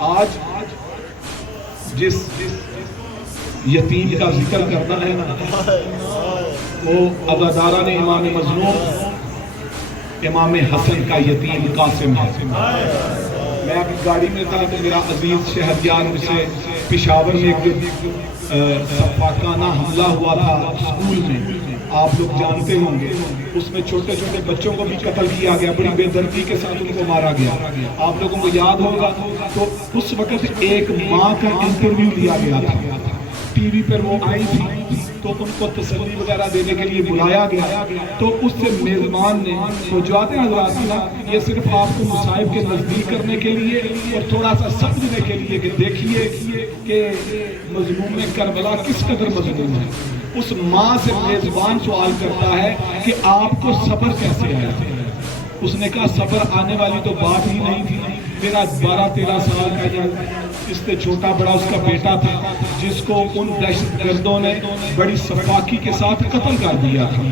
آج جس یتیم کا ذکر کرنا ہے نا، وہ عزاداران امام مظلوم امام حسن کا یتیم قاسم ہے۔ میں ابھی گاڑی میں تھا تو میرا عزیز شہریار مجھ سے پشاور میں ایک سفاکانہ حملہ ہوا تھا اسکول میں، آپ لوگ جانتے ہوں گے، اس میں چھوٹے چھوٹے بچوں کو بھی قتل کیا گیا، بڑی بے دردی کے ساتھ ان کو مارا گیا، آپ لوگوں کو یاد ہوگا۔ تو اس وقت ایک ماں کا انٹرویو لیا گیا تھا، ٹی وی پر وہ آئی تھی، تو ان کو تسلی وغیرہ دینے کے لیے بلایا گیا، تو اس سے میزبان نے توجہات حضرات، یہ صرف آپ کو مصائب کے نزدیک کرنے کے لیے اور تھوڑا سا سمجھنے کے لیے کہ دیکھیے کہ مظلوم کربلا کس قدر مظلوم ہے۔ اس ماں سے میزبان سوال کرتا ہے کہ آپ کو صبر کیسے آیا؟ اس نے کہا صبر آنے والی تو بات ہی نہیں تھی، میرا 12-13 سال کا جو اس سے چھوٹا بڑا اس کا بیٹا تھا، جس کو ان دہشت گردوں نے بڑی سفاکی کے ساتھ قتل کر دیا تھا۔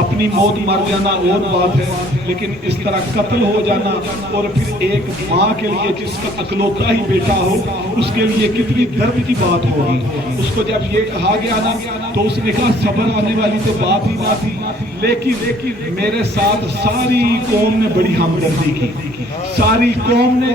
اپنی موت مر جانا اور بات ہے، لیکن اس طرح قتل ہو جانا، اور پھر ایک ماں کے لیے جس کا اکلوتا ہی بیٹا ہو، اس کے لیے کتنی درد کی بات ہوگی۔ اس کو جب یہ کہا گیا نا تو اس نے کہا صبر آنے والی تو بات ہی نہ تھی، لیکن میرے ساتھ ساری قوم نے بڑی ہمدردی کی، ساری قوم نے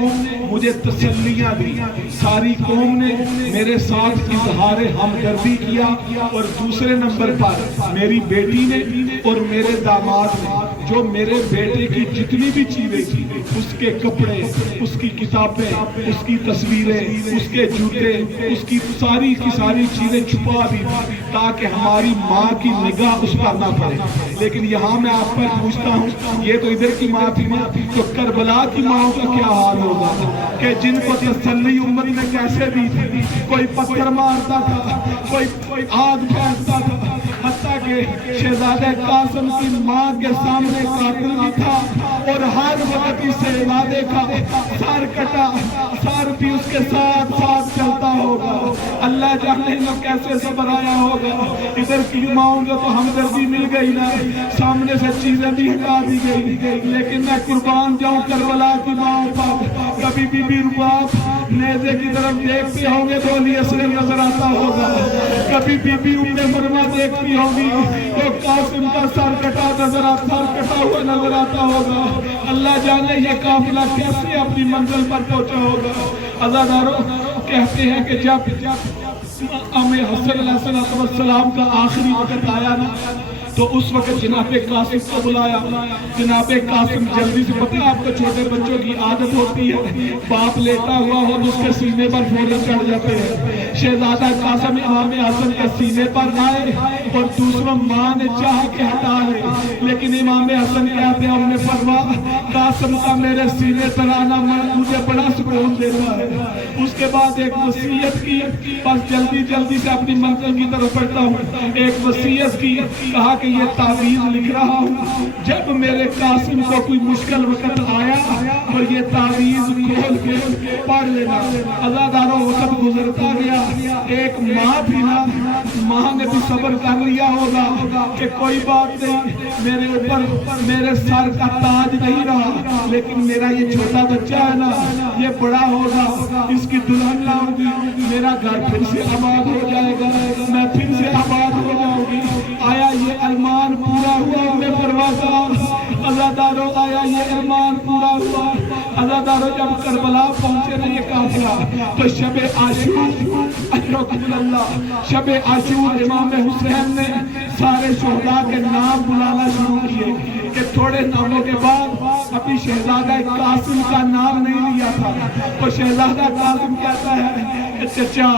مجھے تسلیاں دی، ساری قوم نے میرے ساتھ اظہار ہمدردی کیا، اور دوسرے نمبر پر میری بیٹی نے اور میرے داماد نے جو میرے بیٹے کی جتنی بھی چیزیں تھی، اس کے کپڑے، اس کی کتابیں، اس کی تصویریں، اس کے جوتے، اس کی ساری چیزیں چھپا دی تاکہ ہماری ماں کی نگاہ اس پر نہ پڑے۔ لیکن یہاں میں آپ پر پوچھتا ہوں، یہ تو ادھر کی ماں تھی، تو کربلا کی ماں کا کیا حال ہوگا کہ جن کو تسلی امت نے کیسے دی تھی؟ کوئی پتھر مارتا تھا، کوئی آگ پھینکتا تھا، حتیٰ کہ شہزادہ قاسم کی ماں کے سامنے قاتل بھی تھا، اور ہر وقت اس شہزادے کا سر کٹا، سر بھی اس کے ساتھ چلتا ہوگا۔ اللہ جانے نہ کیسے صبر آیا ہوگا۔ ادھر کی ماؤں کو تو ہمدردی مل گئی نا، سامنے سے چیزیں بھی ہٹا دی گئی، لیکن میں قربان جاؤں کربلا کی ماؤں پر۔ کبھی بی بی رباب نیزے کی طرف دیکھتے ہوں گے تو علی اصغر نظر آتا ہوگا، کبھی بی بی ام مرمہ دیکھتی ہوگی تو قاسم کا سر کٹا ہوا نظر آتا ہوگا۔ اللہ جانے یہ قافلہ کیسے اپنی منزل پر پہنچا ہوگا۔ عزاداروں کہتے ہیں کہ جب امام حسن علیہ السلام کا آخری وقت آیا نا، تو اس وقت جناب قاسم کو بلایا۔ جناب قاسم جلدی سے، پتہ ہے آپ کو چھوٹے بچوں کی عادت ہوتی ہے، باپ لیٹا ہوا ہو تو اس کے سینے پر فوراً چڑھ جاتے ہیں۔ شہزادہ قاسم امام حسن کے سینے پر آئے اور دوسروں ماں نے چاہ کے ہٹا لے، لیکن امام حسن کہتے ہیں ام فرما قاسم کا میرے سینے پر آنا مجھے بڑا سکون دیتا ہے۔ اس کے بعد ایک وصیت کی، بس جلدی سے اپنی منزل کی طرف بڑھتا ہوں۔ ایک وصیت کی، کہا کہ یہ تعویذ لکھ رہا ہوں، جب میرے قاسم کو کوئی مشکل وقت آیا اور یہ تعویذ کھول کے پڑھ لینا۔ عزاداروں وقت گزرتا گیا، ایک ماں بھی نا، ماں نے بھی صبر کر لیا ہوگا کہ کوئی بات نہیں، میرے اوپر میرے سر کا تاج نہیں رہا، لیکن میرا یہ چھوٹا بچہ ہے نا، یہ بڑا ہوگا، اس کی دلہن لاؤں گی، میرا گھر پھر سے آباد ہو جائے گا، میں پھر سے آباد ہو جاؤں گی۔ آیا یہ ارمان پورا ہوا میں پروازہ؟ عزاداروں آیا یہ ارمان پورا ہوا؟ عزاداروں جب کربلا پہنچے نا یہ قافلہ، تو شب عاشور اکرمکم اللہ، شب عاشور امام حسین نے سارے شہداء کے نام بلانا شروع کیے کہ تھوڑے ناموں کے بعد ابھی شہزادہ قاسم کا نام نہیں لیا تھا، تو شہزادہ قاسم کہتا ہے چچا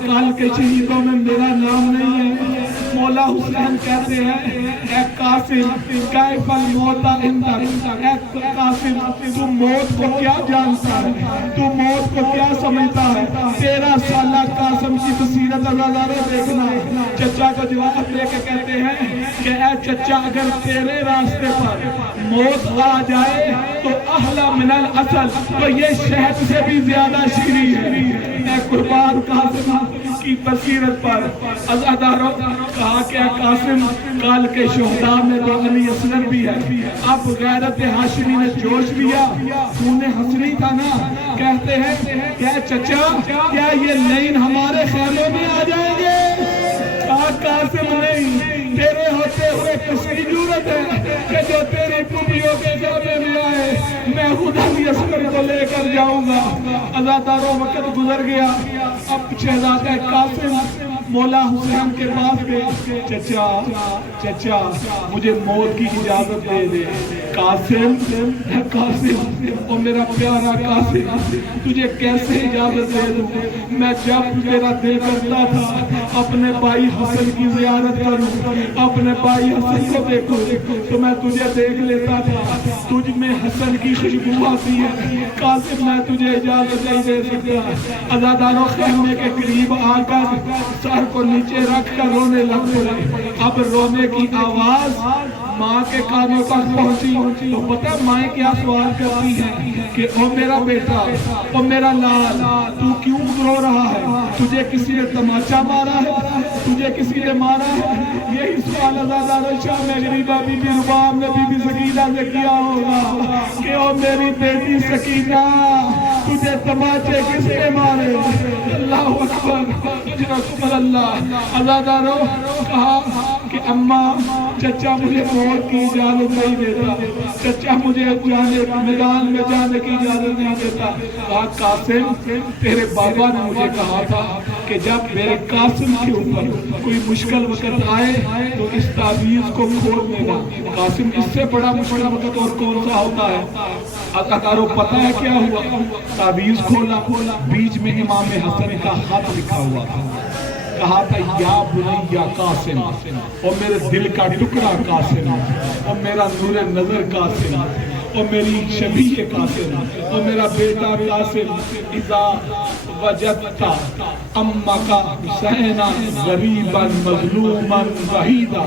کل کے شہیدوں میں میرا نام نہیں ہے۔ مولا حسین کہتے ہیں اے قاسم کیف الموت عندک، اے قاسم تو موت کو کیا جانتا ہے، تو موت کو کیا سمجھتا ہے؟ 13 سالہ قاسم کی بصیرت عزاداروں دیکھنا۔ چچا کو جواب دے کے کہتے ہیں کہ اے چچا اگر تیرے راستے پر موت آ جائے تو احلی من العسل، تو یہ شہد سے بھی زیادہ شیریں ہے۔ اے قربان قاسم کی بصیرت پر عزاداروں کہا کہ قاسم کال کے شہداء میں تو علی اصغر بھی ہے، اب غیرت ہاشمی نے جوش لیا، خون حسنی تھا نا، کہتے ہیں کیا چچا کیا یہ لین ہمارے خیموں میں آ جائیں گے؟ کہا قاسم نہیں، تیرے ہوتے ہوئے کس کی ضرورت ہے کہ جو تیری پولیوں کے جامعے میں آئے، میں خود علی اصغر کو لے کر جاؤں گا۔ عزاداروں وقت گزر گیا، اب شہزادہ قاسم مولا حسین کے پاس گئے، چچا مجھے موت کی اجازت دے دے۔ قاسم او میرا پیارا قاسم، تجھے کیسے اجازت دے دوں؟ میں جب میرا دل کرتا تھا اپنے بھائی حسن کی زیارت کروں، اپنے بھائی حسن کو دیکھوں تو میں تجھے دیکھ لیتا تھا، تجھ میں حسن کی خوشبو آتی ہے۔ قاسم میں تجھے اجازت نہیں دے سکتا۔ عزاداروں خیمے کے قریب آ کر سر کو نیچے رکھ کر رونے لگ پڑے۔ اب رونے کی آواز ماں کے کانوں تک پہنچی تو پتہ مائیں کیا سوال کرتی ہیں کہ او میرا بیٹا، او میرا لال، تو کیوں رو رہا ہے؟ تجھے کسی نے تماچا مارا ہے؟ تجھے کسی نے مارا ہے؟ یہی سوال عزاداروں شاہ مغربہ بی بی رباب نے بی بی سکینہ سے کیا ہوگا کہ او میری بیٹی سکینہ، تجھے تماچے کس نے مارے؟ اللہ اکبر، اجرکم اللہ۔ عزاداروں کہا کہ اماں چچا مجھے موت کی اجازت نہیں دیتا، چچا مجھے میدان میں جانے کی اجازت نہیں دیتا۔ کہا قاسم تیرے بابا نے مجھے کہا تھا کہ جب میرے قاسم کے اوپر کوئی مشکل وقت آئے تو اس تعویذ کو کھول دینا۔ قاسم اس سے بڑا مشکل وقت اور کون سا ہوتا ہے؟ عزاداروں پتہ ہے کیا ہوا؟ تعویذ کھولا، بیچ میں امام حسن کا خط لکھا ہوا تھا، کہا تھا یا بنیا قاسم، اور میرے دل کا ٹکڑا قاسم، اور میرا نور نظر قاسم، اور میری شبیہ قاسم، اور میرا بیٹا قاسم، اذا وجدت امک حسینا غریبا مظلوما وحیدا،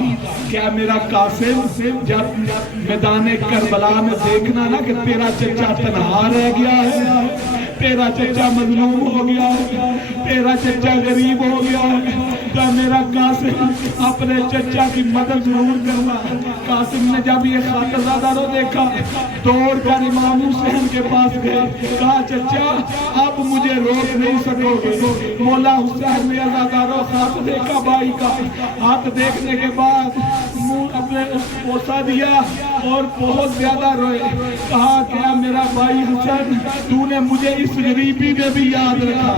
کیا میرا قاسم جب میدان کربلا میں دیکھنا نا کہ تیرا چچا تنہا رہ گیا ہے، تیرا چچا مظلوم ہو گیا ہے، تیرا چچا غریب ہو گیا ہے، تو میرا قاسم اپنے چچا کی مدد ضرور کرنا۔ قاسم نے جب یہ خط عزاداروں دیکھا دوڑ کر امام حسین کے پاس گئے، کہا چچا اب مجھے روک نہیں سکو گے۔ مولا حسین نے عزاداروں خط دیکھا بھائی کا، ہاتھ دیکھنے کے بعد منہ اپنے بوسہ دیا اور بہت زیادہ روئے۔ کہا کہ میرا بھائی حسن، تو نے مجھے اس غریبی میں بھی یاد رکھا۔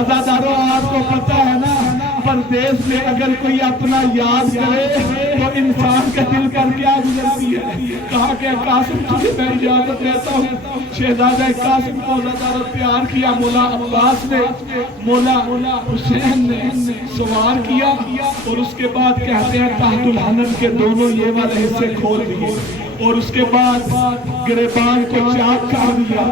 عزاداروں آپ کو پتہ ہے نا پردیس میں اگر کوئی اپنا یاد کرے تو انسان کا دل پر کیا گزرتی ہے۔ کہا کہ قاسم تجھے میں اجازت دیتا ہوں۔ شہزادہ قاسم کو عزاداروں پیار کیا، مولا عباس نے مولا حسین نے سوار کیا، اور اس کے بعد کہتے ہیں تحت الحنن کے دونوں یہ والے حصے کھول دیے، اور اس کے بعد گریبان کو چاک کر دیا۔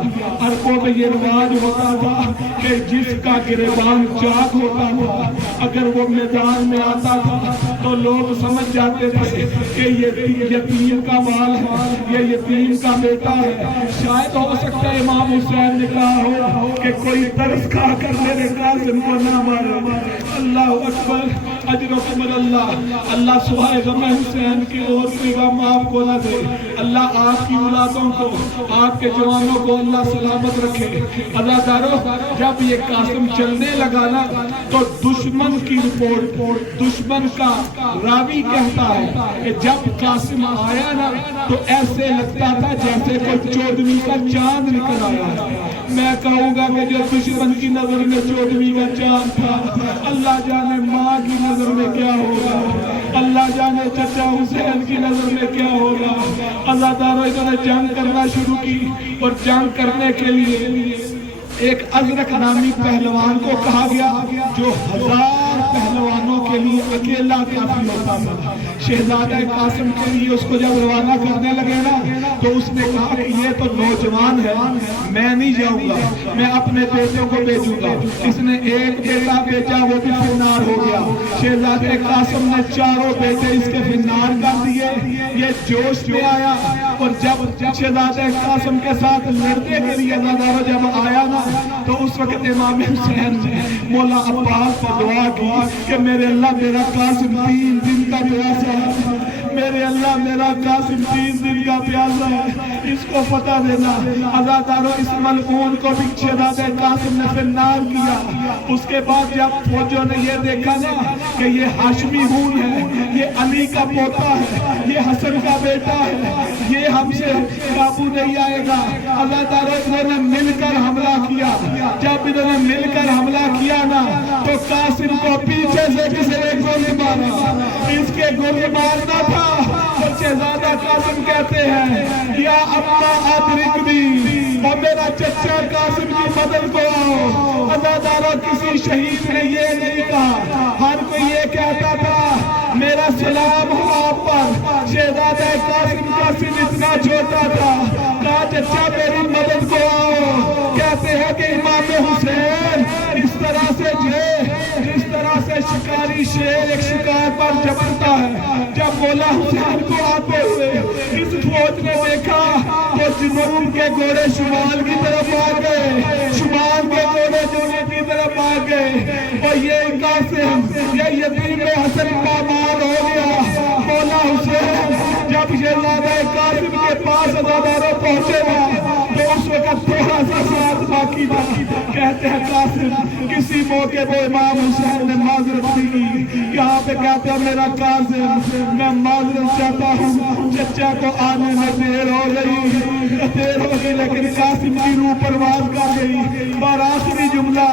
عربوں میں یہ رواج ہوتا تھا کہ جس کا گریبان چاک ہوتا تھا اگر وہ میدان میں آتا تھا تو لوگ سمجھ جاتے تھے کہ یہ یتیم کا بال ہے، یہ یتیم کا بیٹا ہے۔ شاید ہو سکتا ہے امام حسین نے کہا ہو کہ کوئی ترس کھا کر میرے قاسم کو نہ مارے۔ اللہ اکبر، اجرکم اللہ۔ اللہ سوائے غم حسین کی اور کوئی غم آپ کو نہ دے۔ اللہ آپ کی اولادوں کو، آپ کے جوانوں کو اللہ سلامت رکھے۔ عزاداروں جب یہ قاسم چلنے لگا نا تو دشمن کی رپورٹ، دشمن کا راوی کہتا ہے کہ جب قاسم آیا نا تو ایسے لگتا تھا جیسے کوئی چودھویں کا چاند نکل آیا ہے۔ میں کہوں گا کہ جو دشمن کی نظر میں چودھویں کا چاند تھا، اللہ جانے ماں کی نظر میں کیا ہوگا، اللہ جانے چچا حسین کی نظر میں کیا ہوگا۔ عزاداروں انہوں نے جنگ کرنا شروع کی، اور جنگ کرنے کے لیے ایک ازرق نامی پہلوان کو کہا گیا جو 1000 پہلوانوں کے لیے اکیلا کافی ہوتا تھا۔ شہزادہ قاسم کے لیے اس کو جب روانہ کرنے لگے نا تو اس نے کہا کہ یہ تو نوجوان ہے، میں نہیں جاؤں گا، میں اپنے بیٹوں کو بھیجوں گا۔ اس نے ایک بیٹا بھیجا، وہ بھی فنار ہو گیا۔ شہزادہ قاسم نے چاروں بیٹے اس کے فنار کر دیے۔ یہ جوش میں آیا، اور جب شہزادہ قاسم کے ساتھ لڑنے کے لیے عزاداروں جب آیا نا تو اس وقت امام حسین نے مولا عباس سے دعا کی کہ میرے اللہ میرا قاسم 3 دن کا پیاسا ہے، میرے اللہ میرا قاسم 3 دن کا پیاسا ہے، اس کو فتح دینا۔ عزادارو اس ملعون کو بھی شہزادہ قاسم نے فنار کیا۔ اس کے بعد جب فوجوں نے یہ دیکھا نا کہ یہ ہاشمی خون ہے، یہ علی کا پوتا ہے، یہ حسن کا بیٹا ہے، یہ ہم سے قابو نہیں آئے گا، عزادارو انہوں نے مل کر حملہ کیا۔ جب انہوں نے مل کر حملہ کیا نا تو قاسم کو پیچھے سے کسی نے گولی مارا، اس کے گولی مارنا تھا تو شہزادہ قاسم کہتے ہیں یا اما ادرکنی، اور میرا چچا قاسم کی مدد کو آؤ۔ عزادارو کسی شہید نے یہ نہیں کہا، ہر کوئی یہ کہتا تھا میرا سلام ہو آپ پر۔ شہزادہ قاسم کا سن اتنا چھوٹا تھا، کہا چچا میری مدد کو آؤ۔ کہتے ہیں کہ امام حسین اس طرح سے جس طرح سے شکاری شیر ایک شکار پر جھپٹتا ہے، جب مولا حسین کو آتے ہوئے اس فوج نے دیکھا تو جنوب کے گھوڑے شمال کی طرف آ گئے، شمال کے گھوڑے جنوب کی طرف آ گئے، اور یہ قاسم یہ یتیم حسن پامال ہو گیا۔ مولا حسین جب شہزادہ قاسم کے پاس عزاداروں پہنچے گا تو اس وقت تھوڑا سا ساتھ باقی تھا۔ کہتے ہیں قاسم کسی موقع پہ امام حسین نے معذرت کی، یہاں پہ کہتے ہیں میرا قاسم میں معذرت چاہتا ہوں، چچا کو آنے میں دیر ہو گئی، لیکن قاسم کی روح پرواز کر گئی۔ اور آخری جملہ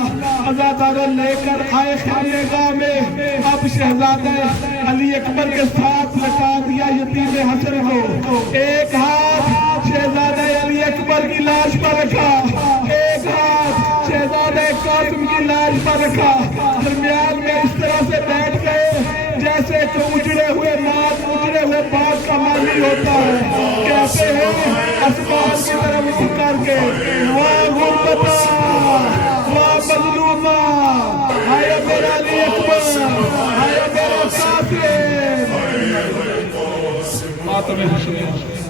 عزاداروں لے کر آئے خانہ گاہ میں، اب شہزادہ علی اکبر کے ساتھ لٹا دیا یتیم حسن کو، ایک ہاتھ شہزادہ علی اکبر کی لاش پر رکھا، ایک ہاتھ شہزادہ قاسم کی لاش پر رکھا، درمیان میں اس طرح سے بیٹھ گئے جیسے کہ اجڑے ہوئے باغ کا مالی ہوتا ہے۔ کہتے ہیں اسمان کی طرف اٹھ کر کے واہ غربتا واہ مظلومہ، ہائے میرا علی اکبر، ہائے میرا قاسم، ماتم حسین۔